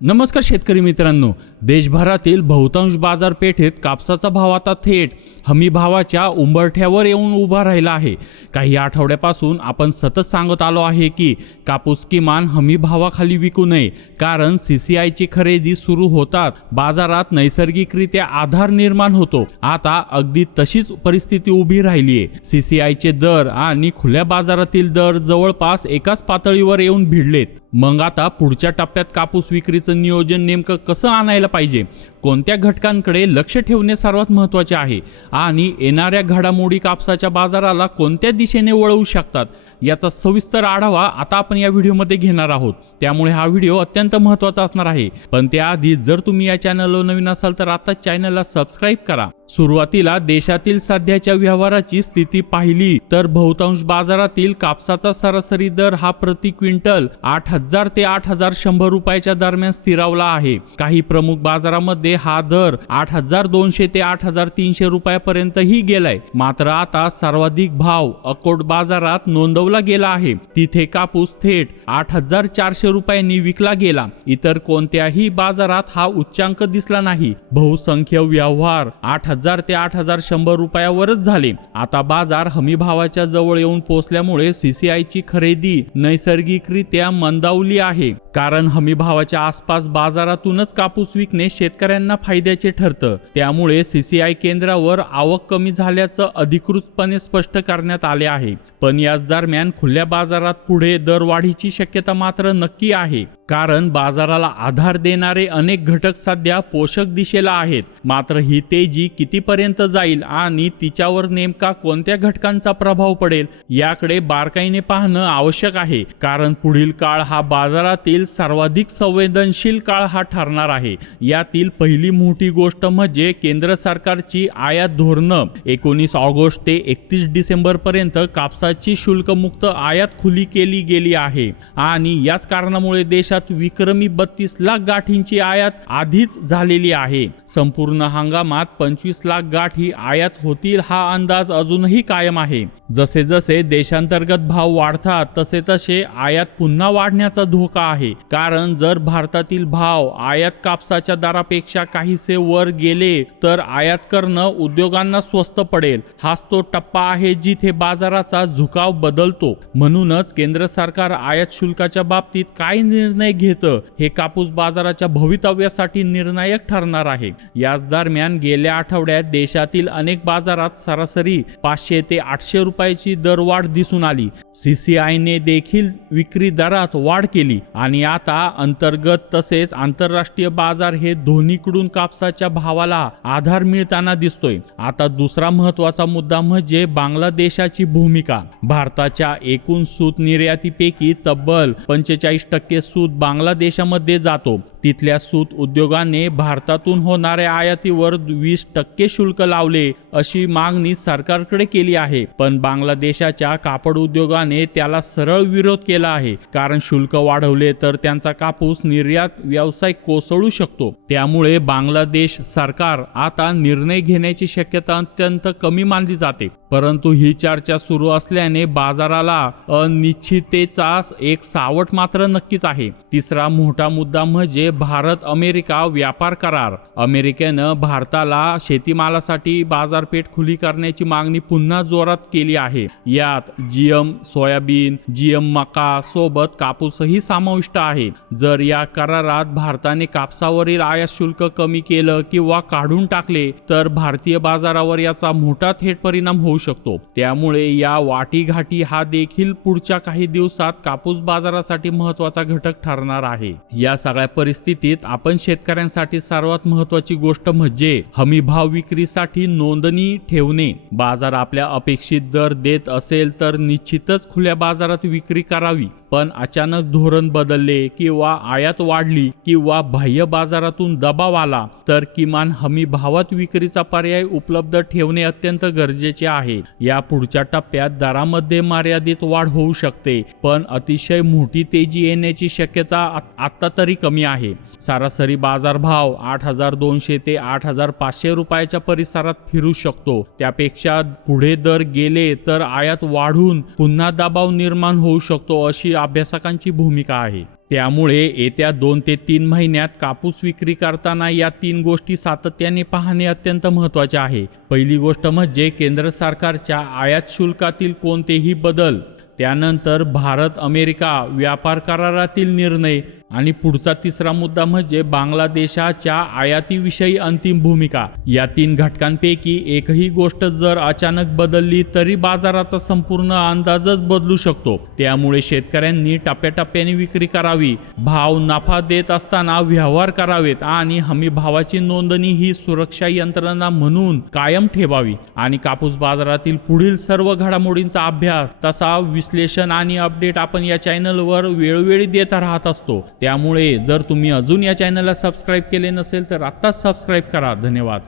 नमस्कार शेतकरी मित्रांनो देशभरातील बहुतांश बाजारपेठेत कापसाचा भाव आता थेट हमी भावाच्या उंबरठ्यावर येऊन उभा राहिला आहे. काही आठवड्यापासून आपण सतत सांगत आलो आहे की कापूस किमान हमी भावाखाली विकू नये कारण सी सी आयची खरेदी सुरू होताच बाजारात नैसर्गिकरित्या आधार निर्माण होतो. आता अगदी तशीच परिस्थिती उभी राहिली आहे सी सी आयचे दर आणि खुल्या बाजारातील दर जवळपास एकाच पातळीवर येऊन भिडलेत. मग आता पुढच्या टप्प्यात कापूस त्याचं नियोजन नेमकं कसं आणायला पाहिजे? कोणत्या घटकांकडे लक्ष ठेवणे सर्वात महत्त्वाचे आहे? आणि येणाऱ्या घडामोडी कापसाच्या बाजाराला कोणत्या दिशेने वळवू शकतात? याचा सविस्तर आढावा आता आपण या व्हिडिओमध्ये घेणार आहोत. त्यामुळे हा व्हिडिओ अत्यंत महत्त्वाचा असणार आहे. पण त्याआधी जर तुम्ही या चॅनलवर नवीन असाल तर आता चॅनलला सबस्क्राईब करा. सुरुवातीला देशातील सध्याच्या व्यवहाराची स्थिती पाहिली तर बहुतांश बाजारातील कापसाचा सरासरी दर हा प्रति क्विंटल आठ हजार ते आठ हजार शंभर रुपयाच्या दरम्यान स्थिरावला आहे. काही प्रमुख बाजारामध्ये हा दर आठ हजार दोनशे ते आठ हजार तीनशे रुपयापर्यंतही गेलाय. मात्र आता सर्वाधिक भाव अकोट बाजारात नोंदवला गेला आहे. तिथे कापूस थेट आठ हजार चारशे रुपयांनी विकला गेला. इतर कोणत्याही बाजारात हा उच्चांक दिसला नाही. बहुसंख्य व्यवहार आठ हजार ते आठ हजार शंभर रुपयावरच झाले. आता बाजार हमी भावाच्या जवळ येऊन पोहोचल्यामुळे सीसीआय ची खरेदी नैसर्गिकरित्या मंदावली आहे. कारण हमी भावाच्या आसपास बाजारातूनच कापूस विकणे शेतकऱ्यांना फायद्याचे ठरतं. त्यामुळे सीसीआय केंद्रावर आवक कमी झाल्याचं अधिकृतपणे स्पष्ट करण्यात आले आहे. पण याच दरम्यान खुल्या बाजारात पुढे दरवाढीची शक्यता मात्र नक्की आहे. कारण बाजाराला आधार देणारे अनेक घटक सध्या पोषक दिशेला आहेत. मात्र ही तेजी कितीपर्यंत जाईल आणि तिच्यावर नेमका कोणत्या घटकांचा प्रभाव पडेल याकडे बारकाईने पाहणं आवश्यक आहे. कारण पुढील काळ हा बाजारातील सर्वाधिक संवेदनशील काळ हा ठरणार आहे. यातील पहिली मोठी गोष्ट म्हणजे केंद्र सरकारची आयात धोरणं. एकोणीस ऑगस्ट ते एकतीस डिसेंबर पर्यंत कापसाची शुल्कमुक्त आयात खुली केली गेली आहे. आणि याच कारणामुळे देशात विक्रमी बत्तीस लाख गाठींची आयात आधीच झालेली आहे. संपूर्ण हंगामात पंचवीस लाख गाठी आयात होतील हा अंदाज अजूनही कायम आहे. जसे जसे देशांतर्गत भाव वाढतात तसे तसे आयात पुन्हा वाढण्याचा धोका आहे. कारण जर भारतातील भाव आयात कापसाच्या दरापेक्षा काहीसे वर गेले तर आयात करणं उद्योगांना स्वस्त पडेल. हाच तो टप्पा आहे जिथे बाजाराचा झुकाव बदलतो. म्हणूनच केंद्र सरकार आयात शुल्काच्या बाबतीत काय निर्णय घेतं. हे कापूस बाजाराच्या भवितव्यासाठी निर्णायक ठरणार आहे. याच दरम्यान गेल्या आठवड्यात देशातील अनेक बाजारात सरासरी पाचशे ते आठशे रुपयाची दरवाढ दिसून आली. सीसीआयने देखील विक्री दरात वाढ केली आणि आता अंतर्गत तसेच आंतरराष्ट्रीय बाजार हे दोन्हीकडून कापसाच्या भावाला आधार मिळताना दिसतोय. आता दुसरा महत्त्वाचा मुद्दा म्हणजे बांगलादेशाची भूमिका. भारताच्या एकूण सूत निर्यातीपैकी तब्बल पंचेचाळीस टक्के सूत बांगलादेशामध्ये जातो. तिथल्या सूत उद्योगाने भारतातून होणाऱ्या आयातीवर वीस टक्के शुल्क लावले अशी मागणी सरकारकडे केली आहे. पण बांगलादेशाच्या कापड उद्योगाने त्याला सरळ विरोध केला आहे. कारण शुल्क वाढवले तर त्यांचा कापूस निर्यात व्यवसाय कोसळू शकतो. त्यामुळे बांगलादेश सरकार आता निर्णय घेण्याची शक्यता अत्यंत कमी मानली जाते. परंतु ही चर्चा सुरू असल्याने बाजाराला अनिश्चिततेचा एक सावट मात्र नक्कीच आहे. तिसरा मोठा मुद्दा म्हणजे भारत अमेरिका व्यापार करार. अमेरिकेनं भारताला शेतीमालासाठी बाजारपेठ खुली करण्याची मागणी पुन्हा जोरात केली आहे. यात जीएम सोयाबीन जीएम मका सोबत कापूसही समाविष्ट आहे. जर या करारात भारताने कापसावरील आयात शुल्क कमी केलं किंवा काढून टाकले तर भारतीय बाजारावर याचा मोठा थेट परिणाम होऊ शकतो. त्यामुळे या वाटीघाटी हा देखील पुढच्या काही दिवसात कापूस बाजारासाठी महत्त्वाचा घटक ठरणार आहे. या सगळ्या परिस्थितीत आपण शेतकऱ्यांसाठी सर्वात महत्वाची गोष्ट म्हणजे हमी भाव विक्रीसाठी नोंदणी ठेवणे. बाजार आपल्या अपेक्षित दर देत असेल तर निश्चितच खुल्या बाजारात विक्री करावी. पण अचानक धोरण बदलले किंवा आयात वाढली किंवा बाह्य बाजारातून दबाव आला तर किमान हमी भावात विक्रीचा पर्याय उपलब्ध ठेवणे अत्यंत गरजेचे आहे. या पुढच्या टप्प्यात दरामध्ये मर्यादित वाढ होऊ शकते पण अतिशय मोठी तेजी येण्याची शक्यता आत्ता तरी कमी आहे. सरासरी बाजारभाव आठ हजार दोनशे ते आठ हजार पाचशे रुपयाच्या परिसरात फिरू शकतो. त्यापेक्षा पुढे दर गेले तर आयात वाढून पुन्हा दबाव निर्माण होऊ शकतो अशी अभ्यासकांची भूमिका आहे. त्यामुळे येत्या दोन ते तीन महिन्यात कापूस विक्री करताना या तीन गोष्टी सातत्याने पाहणे अत्यंत महत्त्वाचे आहे. पहिली गोष्ट म्हणजे केंद्र सरकारच्या आयात शुल्कातील कोणतेही बदल. त्यानंतर भारत अमेरिका व्यापार करारातील निर्णय. आणि पुढचा तिसरा मुद्दा म्हणजे बांगलादेशाच्या आयातीविषयी अंतिम भूमिका. या तीन घटकांपैकी एकही गोष्ट जर अचानक बदलली तरी बाजाराचा संपूर्ण अंदाजच बदलू शकतो. त्यामुळे शेतकऱ्यांनी टप्प्याटप्प्याने विक्री करावी भाव नफा देत असताना व्यवहार करावेत आणि हमी भावाची नोंदणी ही सुरक्षा यंत्रणा म्हणून कायम ठेवावी. आणि कापूस बाजारातील पुढील सर्व घडामोडींचा अभ्यास तसा विश्लेषण आणि अपडेट आपण या चॅनलवर वेळोवेळी देत राहत असतो. त्यामुळे जर तुम्ही अजून या चॅनलला सबस्क्राईब केले नसेल तर आत्ताच सबस्क्राईब करा. धन्यवाद.